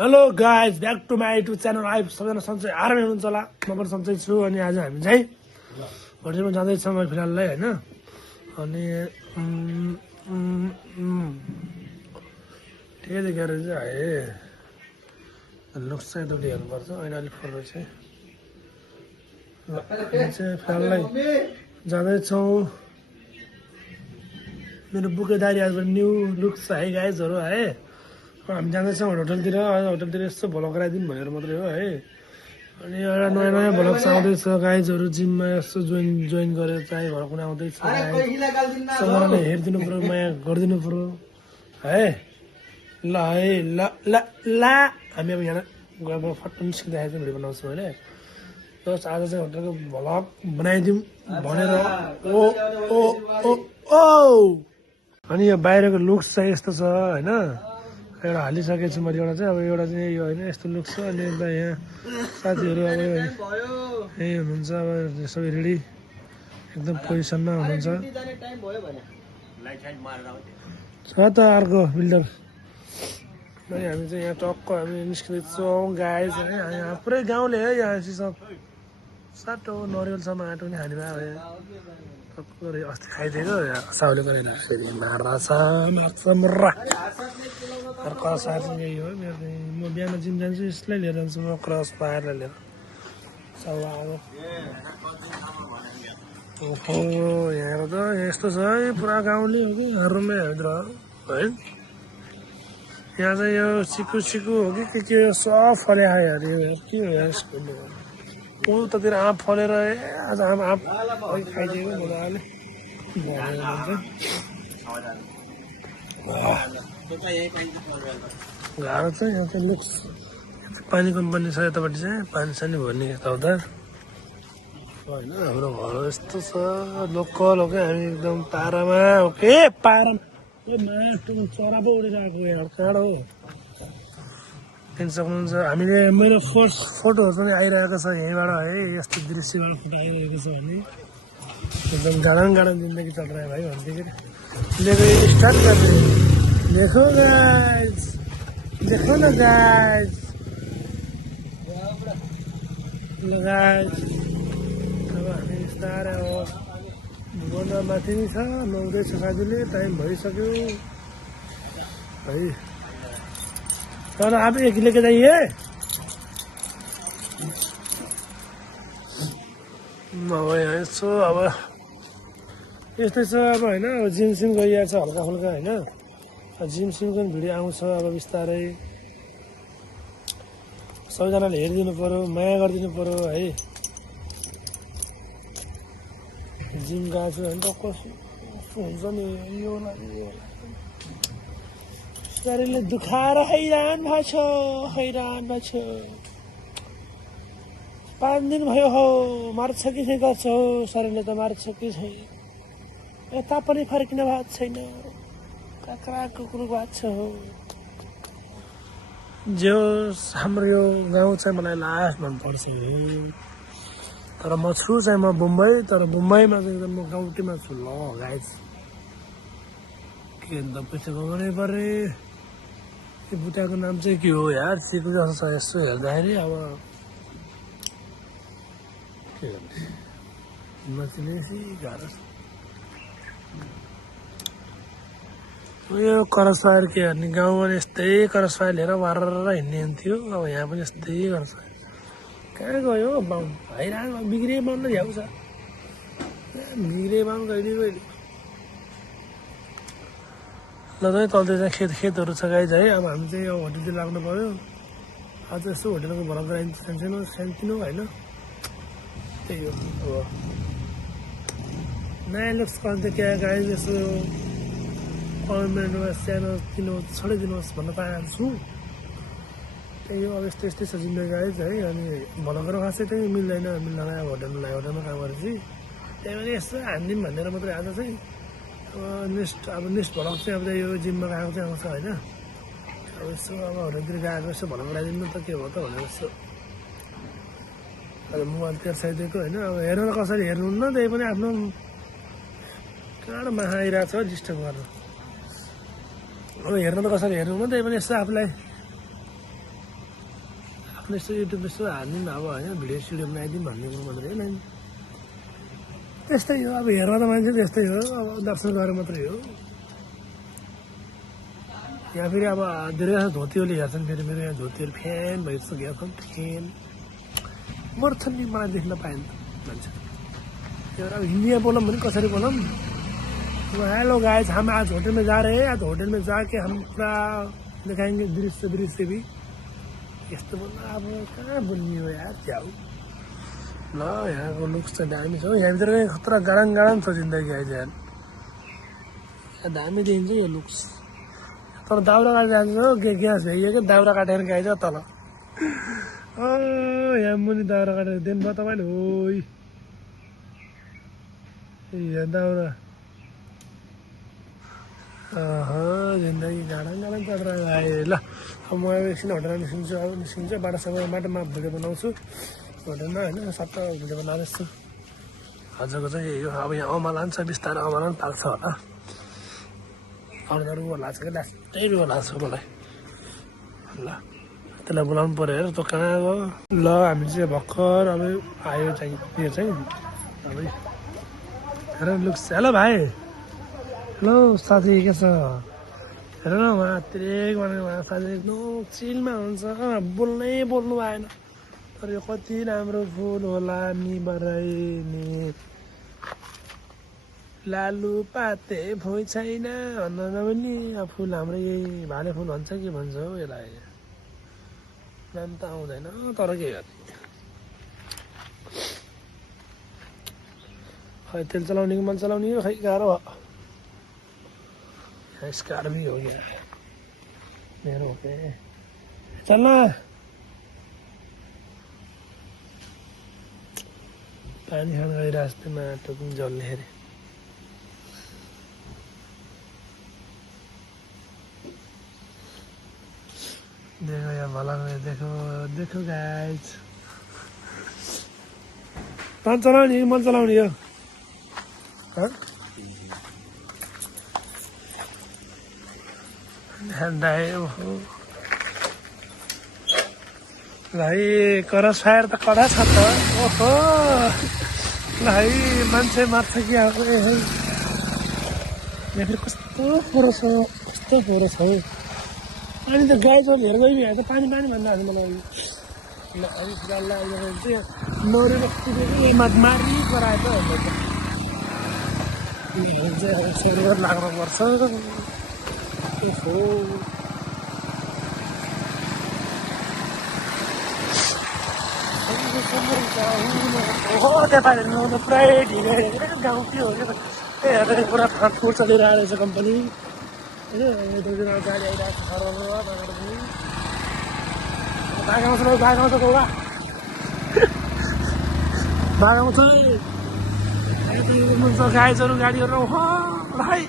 Hello guys back to my YouTube channel. आइ सबैजना सन्चै आरामै हुनुहुन्छ होला। म पनि सन्चै छु। अनि आज हामी चाहिँ होटेलमा जाँदैछौँ अहिले फिलहाललाई होइन। अनि ठिकै देखेर चाहिँ लुक्स चाहिँ तपाईँले हेर्नुपर्छ। अहिले अलिक फरक चाहिँ हामी चाहिँ फिलहाललाई जाँदैछौँ। मेरो बुकेदारी आज न्यू लुक्स है गाइजहरू है। हामी जाँदैछौँ होटलतिर। होटलतिर यसो भ्लग गराइदिउँ भनेर मात्रै हो है। अनि एउटा नयाँ नयाँ भ्लग आउँदैछ गाइजहरू। जिममा यसो जोइन गरेर चाहिँ भ्लग पनि आउँदैछ। सबैजनाले हेरिदिनु पऱ्यो, माया गरिदिनु पऱ्यो है। ल है ल ल ल हामी अब यहाँ गएर फट्ट निस्किँदाखेरि चाहिँ भिडियो बनाउँछौँ होइन। जस्ट आज चाहिँ होटलको भ्लग बनाइदिउँ भनेर ओ ओ ओ ओ। अनि यो बाहिरको लुक्स चाहिँ यस्तो छ होइन। एउटा हालिसकेको छु मैले एउटा चाहिँ। अब एउटा चाहिँ यो होइन, यस्तो लुक्स छ। अनि यता यहाँ साथीहरू अब यही हुनुहुन्छ। अब सबै रेडी एकदम पोजिसनमा हुनुहुन्छ। छ त अर्को बिल्डर। अनि हामी चाहिँ यहाँ टक्क हामी निस्किँदैछौँ गाइज है। यहाँ पुरै गाउँले है यहाँ सब साटो नरिवलसम्म आँटो पनि खाने भयो टक्क अस्ति खाइदिएको साउले गरेर फेरि मार्छ मुर्रा। क्रस फायर चाहिँ यही हो मेरो चाहिँ। म बिहान जिम जान्छु यसलाई लिएर जान्छु म, क्रस फायरलाई लिएर सल्लाह अब। ओहो यहाँ त यस्तो छ है पुरा गाउँले हो कि रुमै भित्र है। यहाँ चाहिँ यो सिकु हो कि के सब फले खायो यार। यो के हो यार उतातिर आँप फलेर आज आँप खाइदिएको मजाले गाह्रो छ। यहाँ चाहिँ लुक्स पानी कम्पनी छ यतापट्टि चाहिँ पानी सानी भर्ने यताउता होइन। हाम्रो घर यस्तो छ लोकल हो क्या। हामी एकदम पारामा हो के पारामा चरा पो उडिरहेको यहाँ कहाँ हो हेर्न सक्नुहुन्छ। हामीले मेरो फर्स्ट फोटोहरू पनि आइरहेको छ यहीँबाट है। यस्तो दृश्यबाट फोटो आइरहेको छ भने एकदम गार्डन जिन्दगी चल रहा है भाइ भन्दै लेको स्टार्ट गर्ने। देखो गाइज देखो न गाइज ल गाइज। अब हामी बिस्तारै हो भुवनमा माथि नै छ। नुहाउँदैछ साथीले, टाइम भइसक्यो है। तर आप एक लेके जाइए। अब यहाँ यसो अब यस्तै छ अब होइन। अब जिम सिम गरिरहेको छ हल्का फुल्का होइन। जिम सिमको पनि भिडियो आउँछ अब बिस्तारै। सबैजनाले हेरिदिनु पऱ्यो, माया गरिदिनु पऱ्यो है। जिम गएको छु होइन कस्तो हुन्छ नि यो शरीरले दुखाएर हैरान भएको छ। 5 दिन भयो हो मार्छ कि चाहिँ गर्छ हो शरीरले त मार्छ कि छैन। यता पनि फर्किनु भएको छैन। काक्रा कुकुर भएको छ हो। जो हाम्रो यो गाउँ चाहिँ मलाई लास्ट मनपर्छ हो। तर म छु चाहिँ म मुम्बई। तर मुम्बईमा चाहिँ एकदम म गाउँटीमा छु। ल गाइज के अन्त पैसा कमाउनै पर्ने। यो बुट्टाको नाम चाहिँ के हो यार, सिकु जस्तो छ यसो हेर्दाखेरि। अब के गर्ने नचिनेसी गाह्रो छ। यो क्रस फायर के गर्ने गाउँमा यस्तै क्रस फायर लिएर वारेर हिँड्ने हुन्थ्यो। अब यहाँ पनि यस्तै क्रस फायर कहाँ गयो बाउ हैरान बिग्रे बाउन झ्याउ छ। बिग्रे बाउ कहिले ल चाहिँ तलतिर चाहिँ खेतहरू छ गाइज है। अब हामी चाहिँ अब होटेलतिर लाग्नु पऱ्यो। आज यसो होटेलको भ्लग गराइन्छ सानोतिनो होइन। त्यही हो अब नयाँ लुक्स गर्दै क्या गाइज। यसो कमेन्टमा सानो तिनो छोडिदिनुहोस् भन्न चाहन्छु। त्यही हो अब यस्तै छ जिन्दगी गाइज है। अनि भ्लग गरेर खासै त्यही मिल्दैन अब होटेलमा काम गरेपछि त्यही पनि यसो हानिदिउँ भनेर मात्रै आज चाहिँ। अब नेक्स्ट भ्लग चाहिँ अब यो जिममा गएको चाहिँ आउँछ होइन। अब यसो अब होटेलतिर गएको यसो भ्लग गराइदिनु त के हो त भनेर यसो अब मोबाइल तेर्साइदिएको होइन। अब हेर्नु त कसरी हेर्नुहुन्न त्यही पनि आफ्नो कहाँबाट माहा आइरहेको छ डिस्टर्ब गर्नु। अब हेर्नु त कसरी हेर्नुहुन्न त्यही पनि यसो आफूलाई यसो युट्युब यसो हाल्दिउँ अब होइन भिडियो सिडियो बनाइदिउँ भन्ने कुरो मात्रै होइन त्यस्तै हो अब हेर्न त मान्छे त्यस्तै हो अब दर्शन गरेर मात्रै हो यहाँ फेरि अब धेरै जस्तो धोतीहरूले हेर्छन् फेरि मेरो यहाँ धोतीहरू फ्यान भइसकेको छ फ्यान मर्छन् नि मलाई देख्न पाएन भन्छ त्यो अब हिन्दीमा बोलौँ भने कसरी बोलौँ हेलो गाइस हम आज होटल में जा रहे हैं आज होटल में जाके हम पूरा दिखाएंगे दृश्य भी यस्तो बोल्नु अब कहाँ बोल्ने हो यार क्या हो ल यहाँको लुक्स चाहिँ दामी छ यहाँभित्र चाहिँ खतरा गाडाङ छ जिन्दगी आइज यार यहाँ दामी देखिन्छ यो लुक्स तर दाउरा काटेर जान्छ हो ग्यास भइयो क्या दाउरा काटेर गएछ तल यहाँ मुनि दाउरा काटेर दिनुभयो तपाईँले हो यहाँ दाउरा जिन्दगी गाडाङ चलेर आयो ल अब म एकछिन होटलमा निस्किन्छु अब निस्किन्छ बाटोमा भिडियो बनाउँछु होटलमा होइन सबै भिडियो बनाइरहेको छु हजुरको चाहिँ यही हो अब यहाँ अमलान छ बिस्तारै अमलान पाक्छ होला अरू रुवा लाग्छ क्या लास्टै रुवा लाग्छ मलाई ल त्यसलाई बोलाउनु पऱ्यो हेर त कहाँ गयो ल हामी चाहिँ भर्खर अब आयो चाहिँ यो चाहिँ अब हेर लुक्स हेलो भाइ हेलो साथी के छ हेर न उहाँ त्रेक भनेर उहाँ साथी एकदम चिलमा हुन्छ बोल्नु आएन तर यो कति राम्रो फुल होला नि बराइने लालु पाते भुइँ छैन भन्न पनि अब फुल हाम्रो यही भाले फुल भन्छ के भन्छ हौ यसलाई नाम त आउँदैन तर के गर्ने खै तेल चलाउने कि मन चलाउने हो खै गाह्रो स्कार्बी हो गया मेरो के चल ना पानी खान गई रास्ते में तो तुम जल्ने हेरे देखो यार भला में देखो गाइस पान चलाउने मन चलाउने हो भाइ करस फायर त कडा छ त ओहो भाइ मान्छे मार्छ कि अब यहाँ फेरि कस्तो फोहोर छ हौ अनि त गाई जोल हेर गयो यहाँ त पानी भन्दा मलाई चाहिँ नौरेर मारी गरायो त सेरोवर लाग्नुपर्छ ओहो त्यहाँ पानी नुहाउनु पुरै ढिलो गाउँ के हो क्या हेर्दा पुरा फाँटफुट चलिरहेको रहेछ कम्पनी होइन गाडी आइरहेको छ बाघ आउँछ गौडा बाघ आउँछ गाई चरु गाडीहरू ओहो भाइ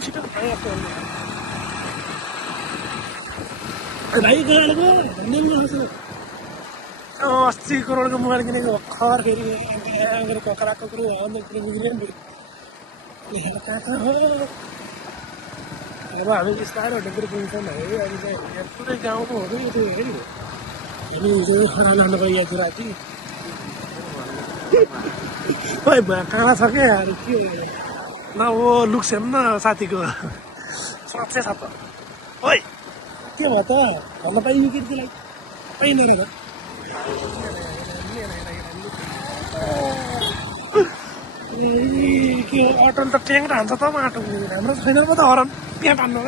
छिटो भाइ गाडीको भन्ने 80 करोडको मोबाइल किनेको भर्खर फेरि ककराको कुरो कहाँ हो अब हामी बिस्तारै होटलतिर पुग्छौँ है अहिले चाहिँ यहाँ पुरै गाउँको हो कि त्यो हेरि हामी हिजो खाना लानु गयो यहाँ राति खै कहाँ छ क्या के न ओ लुक्स हेर्नु न साथीको साँच्चै छ त ओइ के भयो त भन्न पाइयो कि त्यसलाई पाइँदैन रहेछ के अटोले त ट्याङ्ग्रा हान्छ त माटो हाम्रो छैन पो त हरन त्यहाँ टान्नु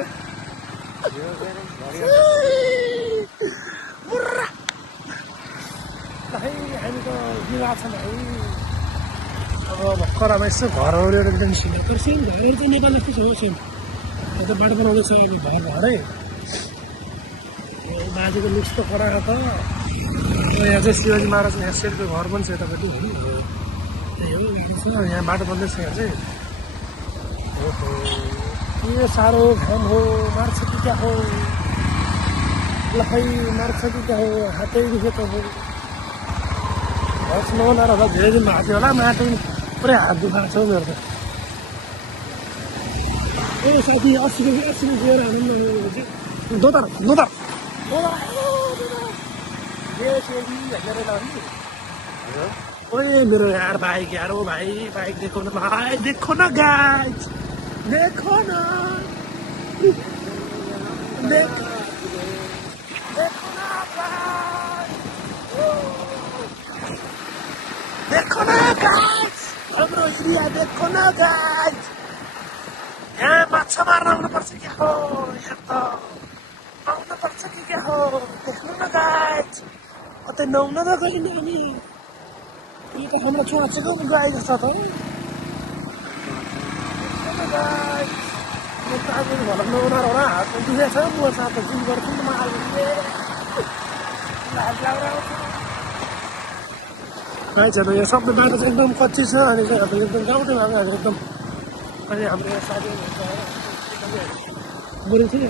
हामी त बिगाएको छौँ है अब भर्खर अब यसो घरहरू एउटा निस्किन्छ तर सेम घरहरू चाहिँ नेपाल जस्तो छ हो सेम त्यो त बाटो बनाउँदैछ अब घरै बाजेको लुक्स त कराएको त यहाँ चाहिँ शिवाजी महाराज यहाँ सेटको घर पनि छ यतापट्टि त्यही हो यहाँ बाटो बन्दैछ यहाँ चाहिँ ओहो के साह्रो घाम हो मार्छ कि क्या हो ल खै मार्छ कि क्या हो हातै दुख्यो त हो हस् नहुँदा होला धेरै दिन भएको थियो होला माटो पुरै हात दुखाएको छ मेरो त ए साथी 80 रुपियाँ दिएर हाल्नु दोतर ओए मेरो यार बाइक यार, ओ भाई बाइक देखो ना भाई, देखो ना गाइस, देखो ना, देखो ना गाइस, देखो ना गाइस, हाम्रो एरिया देखो ना गाइस। यहाँ माछा मार्न आउनुपर्छ क्या हो, यहाँ त आउनुपर्छ कि क्या हो, देख्नु न गाइस, कतै नुहाउन त गइन् हामी। यो त हाम्रो चुवाचेको गाई जस्तो त गाइस। म त आज भनौँ न होला, हातमा दुखेको छ, म साथ जिम गर्छु नि, म आज गाइसहरू यहाँ सबै बाटो चाहिँ एकदम कच्ची छ, अनि चाहिँ अब एकदम गाउँठै भएको हामी एकदम। अनि हाम्रो यहाँ साथीहरू बुढी थियो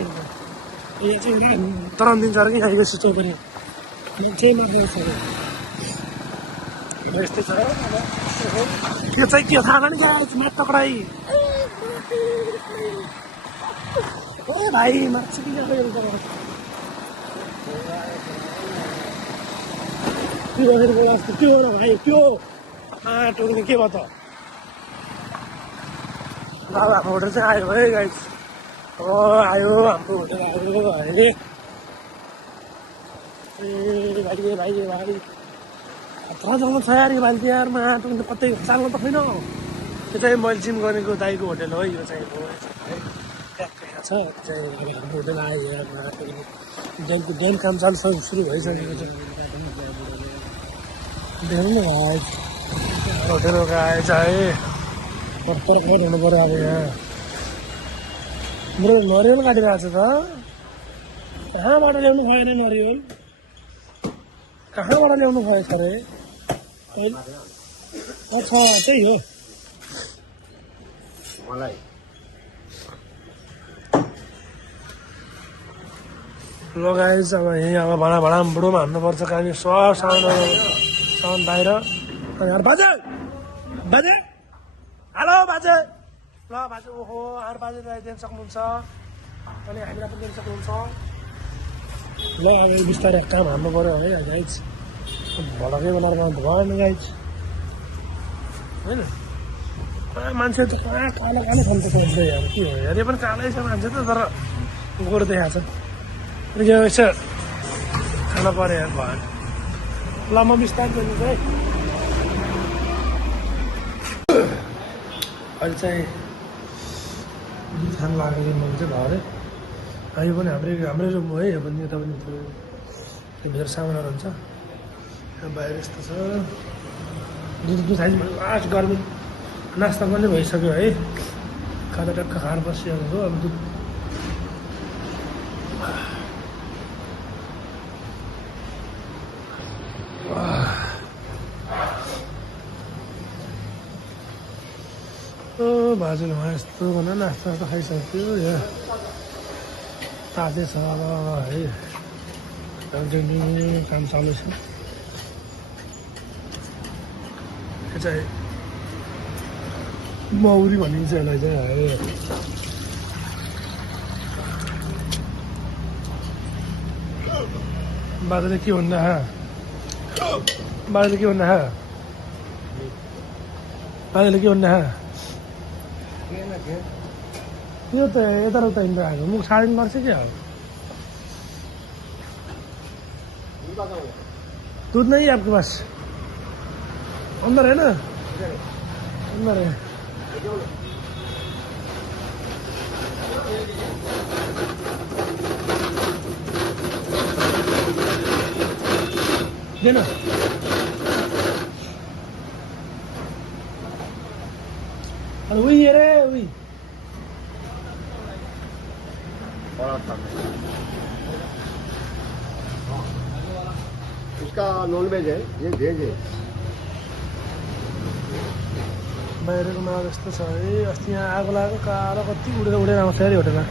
यहाँ चाहिँ तराउन दिन्छ अरे कि यहाँ यस्तो चौकरी चाहिँ मात्र छ। यस्तै छ यो चाहिँ के थाहा नि गाइस, मात टक्राई ओ भाइ मार्छु कि के हो र भाइ, त्यो टोक्ने के भयो त। दादा हाम्रो होटल चाहिँ आयो है गाइस, हो आयो हाम्रो होटल आयो है। ए भाइ भाइ भाइ खतरा जग्गा छ यार, यो बाल्टी यारमा टोक्ने कतै चाल्नु त छैन। त्यो चाहिँ मैले जिम गरेको दाइको होटल हो यो चाहिँ, ट्याक्कै छ चाहिँ हाम्रो होटल आयो यारमा टोक्ने। बिहानको बिहान काम चालु सुरु भइसकेको छ, देख्नु न भाइ होटलको आएछ है। पर्खर हुनु पऱ्यो अब यहाँ मेरो नरिवल काटिरहेको छ त, कहाँबाट ल्याउनु भएन नरिवल, कहाँबाट ल्याउनु भएछ अरे। अच्छा त्यही हो मलाई। ल गाइस अब यहीँ अब भाँडा बुढोमा हान्नुपर्छ कहाँनिर, सब सामान बाहिर। यार बाजे बाजे, हेलो बाजे, ल बाजे, ओहो आएर बाजे ल्याइदिनु सक्नुहुन्छ, अनि हामीलाई पनि दिनु सक्नुहुन्छ। ल अब बिस्तारै काम हान्नु पऱ्यो है गाइस, भडकै बनाएर काम भएन गाइस होइन। मान्छे त कहाँ कालो कालो खान्छ सोध्दै अब के हो यार, यो पनि कालै छ मान्छे त, तर गोरु देखाएको छ। यो यसो खान पऱ्यो यार भएन। ल म बिस्तारै दिनुहोस् है। अहिले चाहिँ खान लागेको मन चाहिँ भयो अरे। यो पनि हाम्रै रुम हो है, यो पनि यता पनि भित्र सामानहरू हुन्छ। बाहिर यस्तो छ, दुध खाइदिनु लास्ट गर्मी नास्ता पनि भइसक्यो है, खाँदा टक्क खाएर बसिरहेको हो। अब दुध भाजुले भयो यस्तो भनेर नास्ता त खाइसक्यो, यहाँ तातै छ अब है, काम चालु छ। यो चाहिँ मौरी भनिन्छ यसलाई चाहिँ है। बाजेले के भन्दा बाजेले के भन्दा बाजेले के भन्दा यो त यताउता हिँड्दा आएको मुख छाडिनु पर्छ क्या हो। दूध नहीं है आपके पास अंदर है ना, अंदर है। देना अरे वही है रे वही। इसका नॉन वेज है, ये वेज है। बाहिरको माल यस्तो छ है। अस्ति यहाँ आगो लागेको कालो कति उडेर आउँछ अरे होटेलमा।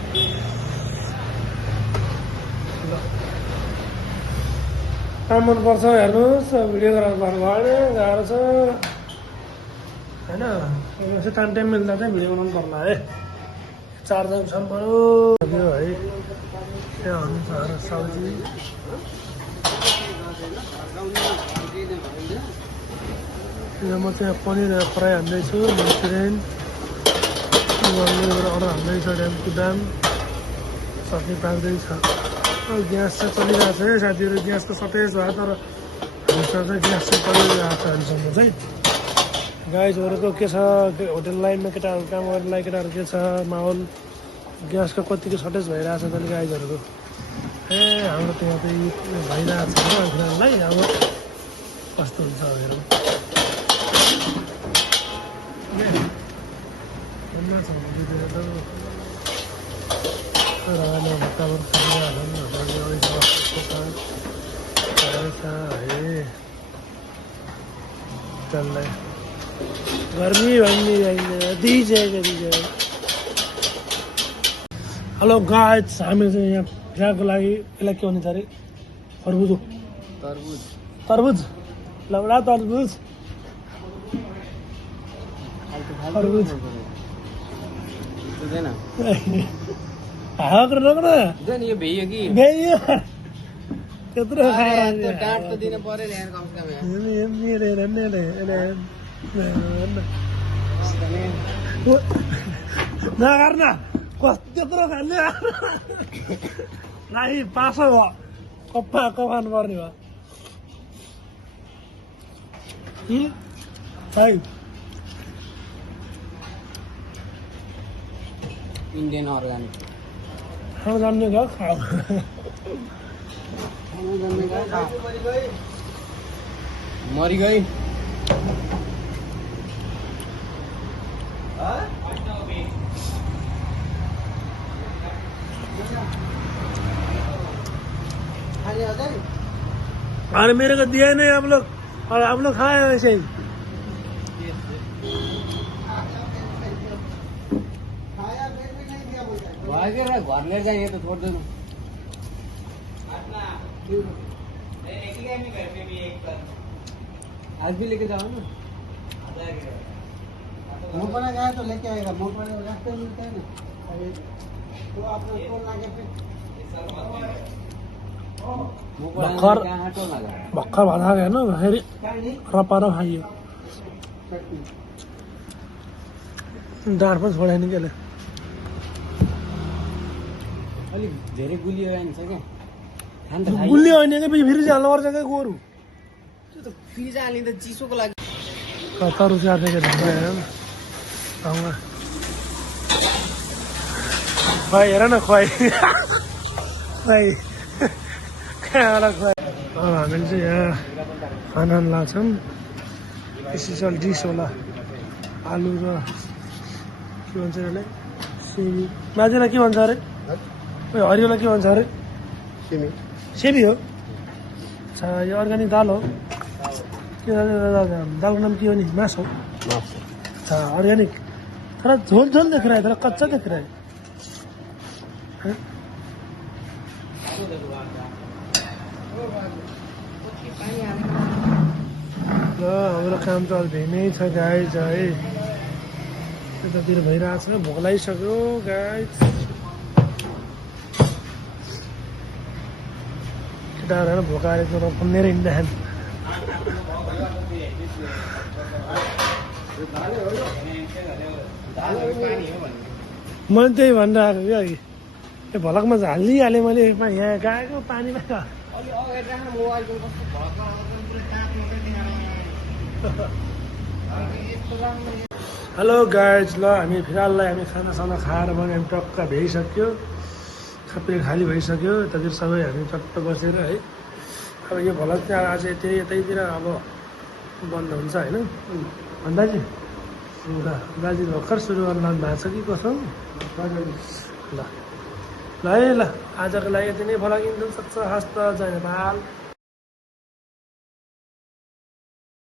काम मनपर्छ हेर्नुहोस्, भिडियो गराउनु पर्नु भएन, गाह्रो छ होइन। यसो टाइम मिल्दा चाहिँ भिडियो बनाउनु पर्ला है। चार्जरसम्म है, त्यहाँ हुन्छ सब्जी म चाहिँ पनिर फ्राई हान्दैछु मन्चुरियन अर्डर हान्दैछ ड्यामको दाम चटनी पाक्दैछ ग्यास चाहिँ चलिरहेको छ है साथीहरू ग्यासको सर्टेज भयो तर हामीसँग चाहिँ ग्यास चाहिँ चलिरहेको छ हामीसँग चाहिँ गाइजहरूको के छ होटल लाइनमा केटाहरू काम गर्नेलाई केटाहरू के छ माहौल ग्यासको कतिको सर्टेज भइरहेछ त गाइजहरूको ए हाम्रो त्यहाँ चाहिँ भइरहेको छ फिलहाललाई अब कस्तो हुन्छ हेरौँ गर्मी भन्ने दिइसकेको हेलो गाइज हामी चाहिँ यहाँ फिलहालको लागि यसलाई के भनिन्छ अरे तरबुज हो तरबुज लौडा तरबुज तरबुज हावा नगर्न यो भेइयो कि भेइयो त्यत्रो खाएर डाँट त दिन पर्यो नि यार कमसेकम नगर्न कस्तो त्यत्रो खाने नाही पासो भयो कप्पा कमानु पर्ने भयो है इन्डियन अर्ग्यानिक खाना जान्ने गयो खाऊ मरि गई अरे मेरे को दिया नहीं आप लोग और आप लोग खाए वैसे ही घर ले जाएंगे तो छोड़ देना आज भी लेके जाओ ना मोपना गया तो लेके आएगा मोपना रास्ते मिलता है ना तो आपने टोल लगा भर्खर भर्खर भात खाएको हेर्नु फेरि रपाएर खाइयो डाँड पनि छोडेन कि यसले अलिक धेरै गुलियो आन्छ क्या गुल्ली होइन कि पछि फेरि चाहिँ हाल्नुपर्छ क्या गोरु त्यो त पिज्जा हालिँदा चिसोको लागि तरु चार्ने के ढङ्ग हेर न ढङ्ग खुवाइ हेर न खुवाइ खुवाइ कहाँबाट खुवाइ अब हामीले चाहिँ यहाँ खाना लाग्छौँ स्पेसल डिस होला आलु र के भन्छ यसलाई सिमी बाजेलाई के भन्छ अरे हरियोलाई के भन्छ अरे सिमी सेमी हो अच्छा यो अर्ग्यानिक दाल हो के दालको नाम के हो नि मास हो अच्छा अर्ग्यानिक थोड़ा झोल झोल दिख रहा है थोड़ा कच्चा दिख रहा है ल हाम्रो काम त अलि नै छ गाइज है यतातिर भइरहेको छ भोक लागिसक्यो गाइज केटाहरू भोक आएको फुन्नेर हिँड्दैन मैले त्यही भनिरहेको कि अघि यो भलकमा हालिहालेँ मैले यहाँ गएको पानीमा हेलो गाइज ल हामी फिलहाललाई हामी खानासाना खाएर पनि हामी टक्क भ्याइसक्यो सबै खाली भइसक्यो यतातिर सबै हामी चट्ट बसेर है अब यो भलक चाहिँ आज यतैतिर अब बन्द हुन्छ होइन अन्दाजी दाजु भर्खर सुरु गर्न लाग्नु भएको छ कि कसो ल ल है ल आजको लागि यति नै भलक सक्छ हस्त जय नेपाल।